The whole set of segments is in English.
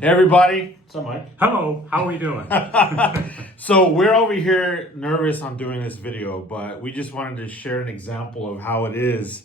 Hey everybody, what's up, Mike? Hello, how are we doing? So we're over here nervous on doing this video, but we just wanted to share an example of how it is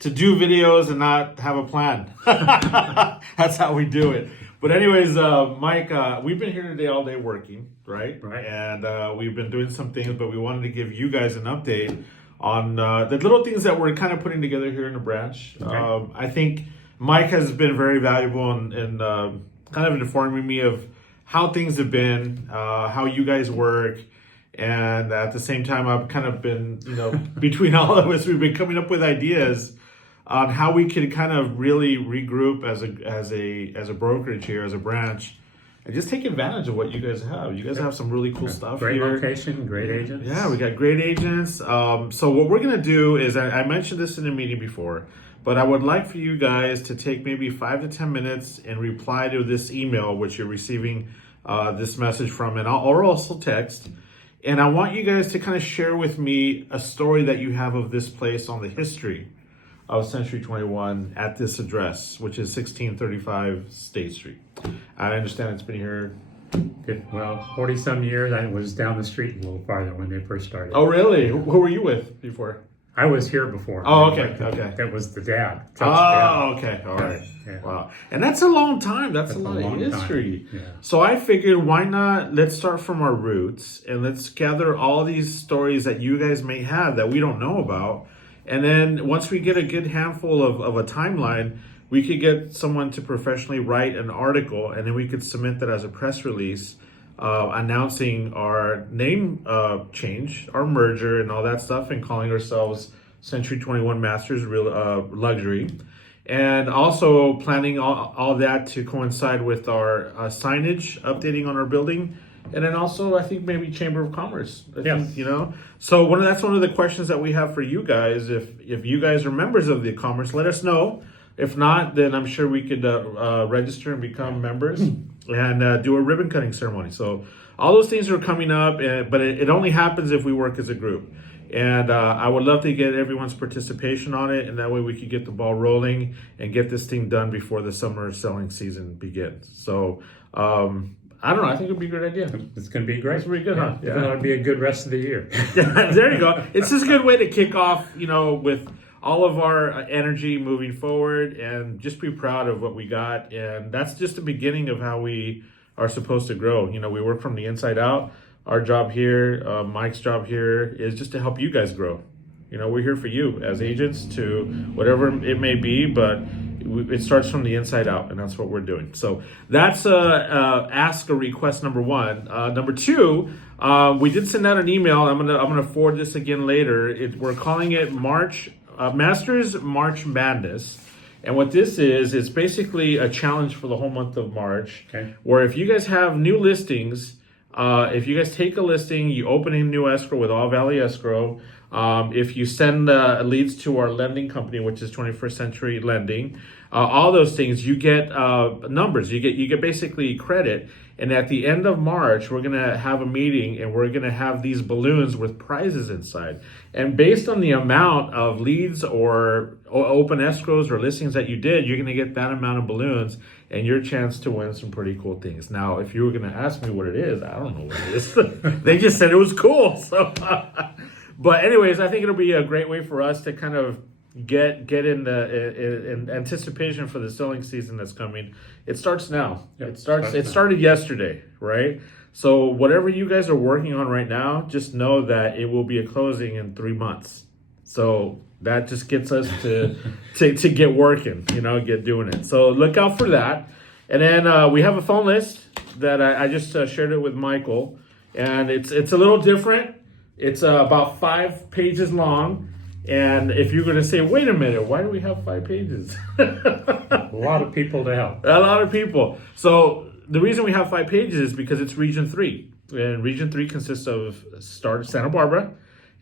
to do videos and not have a plan. That's how we do it. But anyways, Mike, we've been here today all day working, right? Right. And we've been doing some things, but we wanted to give you guys an update on the little things that we're kind of putting together here in the branch. Okay. I think Mike has been very valuable in kind of informing me of how things have been, how you guys work, and at the same time, I've kind of been, between all of us, we've been coming up with ideas on how we can kind of really regroup as a brokerage here, as a branch, and just take advantage of what you guys have. You guys have some really cool stuff Great here. location, great agents. Yeah, we got great agents. So what we're gonna do is, I mentioned this in a meeting before, but I would like for you guys to take maybe 5 to 10 minutes and reply to this email, which you're receiving this message from, and or also text. And I want you guys to kind of share with me a story that you have of this place on the history of Century 21 at this address, which is 1635 State Street. I understand it's been here. Well, 40 some years. I was down the street a little farther when they first started. Oh, really? Who were you with before? I was here before. Oh, okay, okay. That was the dad. Oh, okay, all right. Yeah. Wow. And that's a long time. That's a lot of history. Yeah. So I figured, why not, let's start from our roots and let's gather all these stories that you guys may have that we don't know about. And then once we get a good handful of a timeline, we could get someone to professionally write an article, and then we could submit that as a press release announcing our name change, our merger, and all that stuff, and calling ourselves Century 21 Masters Real Luxury. And also planning all that to coincide with our signage updating on our building. And then also, I think maybe Chamber of Commerce. I think, So that's one of the questions that we have for you guys. If you guys are members of the Commerce, let us know. If not, then I'm sure we could register and become members and do a ribbon cutting ceremony. So all those things are coming up, but it only happens if we work as a group. And I would love to get everyone's participation on it, and that way we could get the ball rolling and get this thing done before the summer selling season begins. So I don't know. I think it'd be a great idea. It's going to be great. It's pretty good, huh? Yeah. It's going to be a good rest of the year. There you go. It's just a good way to kick off, with all of our energy moving forward, and just be proud of what we got. And that's just the beginning of how we are supposed to grow. We work from the inside out. Our job here, Mike's job here, is just to help you guys grow. We're here for you as agents to whatever it may be, but it starts from the inside out, and that's what we're doing. So that's ask or request number one. Number two, we did send out an email. I'm gonna forward this again later. We're calling it Masters March Madness. And what this is, it's basically a challenge for the whole month of March, where if you guys have new listings, if you guys take a listing, you open a new escrow with All Valley Escrow. If you send leads to our lending company, which is 21st Century Lending, all those things, you get numbers. You get basically credit. And at the end of March, we're gonna have a meeting, and we're gonna have these balloons with prizes inside. And based on the amount of leads or open escrows or listings that you did, you're gonna get that amount of balloons and your chance to win some pretty cool things. Now, if you were gonna ask me what it is, I don't know what it is. They just said it was cool. So, but anyways, I think it'll be a great way for us to kind of get in anticipation for the selling season that's coming. It starts now. Yep, It started yesterday, right? So whatever you guys are working on right now, just know that it will be a closing in 3 months. So that just gets us to get working, get doing it. So look out for that. And then we have a phone list that I just shared it with Michael, and it's a little different. It's about 5 pages long. And if you're going to say, wait a minute, why do we have 5 pages? A lot of people to help. A lot of people. So the reason we have 5 pages is because it's Region 3. And Region 3 consists of Santa Barbara,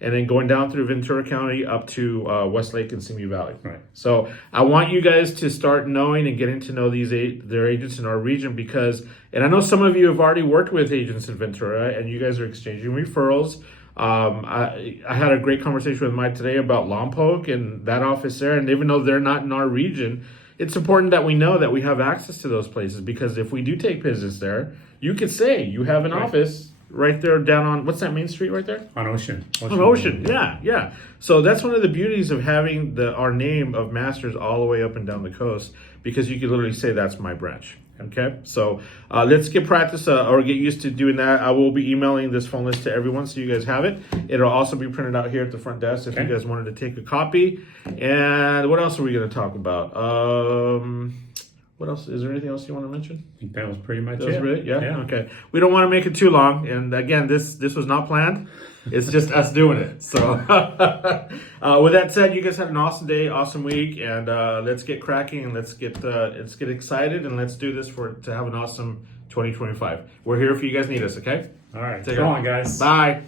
and then going down through Ventura County up to Westlake and Simi Valley. Right. So I want you guys to start knowing and getting to know their agents in our region, because, and I know some of you have already worked with agents in Ventura, and you guys are exchanging referrals. I had a great conversation with Mike today about Lompoc and that office there, and even though they're not in our region, it's important that we know that we have access to those places, because if we do take business there, you could say you have an office right there down on, what's that main street right there? On Ocean. On Ocean, yeah. So that's one of the beauties of having our name of Masters all the way up and down the coast, because you can literally say that's my branch. Okay, so let's get practice or get used to doing that. I will be emailing this phone list to everyone so you guys have it. It'll also be printed out here at the front desk if you guys wanted to take a copy. And what else are we going to talk about? What else? Is there anything else you want to mention? I think that was pretty much That was it. really, yeah? Okay. We don't want to make it too long. And again, this was not planned. It's just us doing it. So with that said, you guys have an awesome day, awesome week, and let's get cracking and let's get excited, and let's do this to have an awesome 2025. We're here if you guys need us, okay? All right. Take Go care. on, guys. Bye.